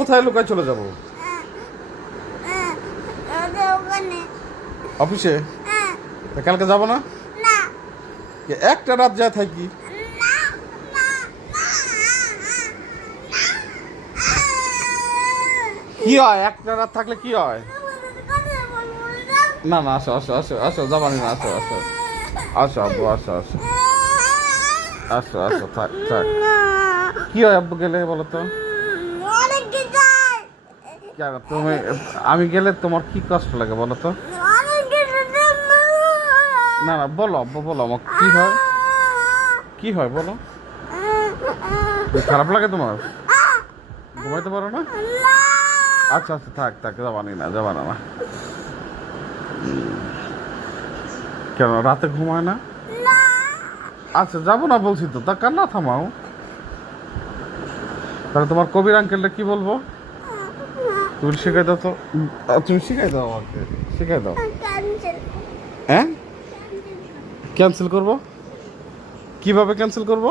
কোথায় লুকায় চলে যাব? অফিসে? কালকে যাব না? একটা রাত যায় থাকি। কি হয় একটা রাত থাকলে কি হয়? না না, আসো আসো আসো আসো, যাবানি না, আসো আসো আসো আব্বু, আসো আসো আসো আসো, থাক থাক। কি হয় আব্বু গেলে বলো তো? কেন তুমি, আমি গেলে তোমার কি কষ্ট লাগে বলো তো? না না, বলো আব্বু, বলো আমাকে কি হয়, কি হয় বলো। খারাপ লাগে তোমার? ঘুমাইতে পারো না? আচ্ছা আচ্ছা, থাক থাক, যাবানি না, যাবানা না। কেন রাতে ঘুমায় না? আচ্ছা যাবো না বলছি তো, তা কান্না থামাও। তাহলে তোমার কবির আঙ্কেলটা কি বলবো? তুমি শিখাই দাও তো, তুমি শিখাই দাও আমাকে, শিখাই দাও। হ্যাঁ, ক্যান্সেল করবো? কিভাবে ক্যান্সেল করবো?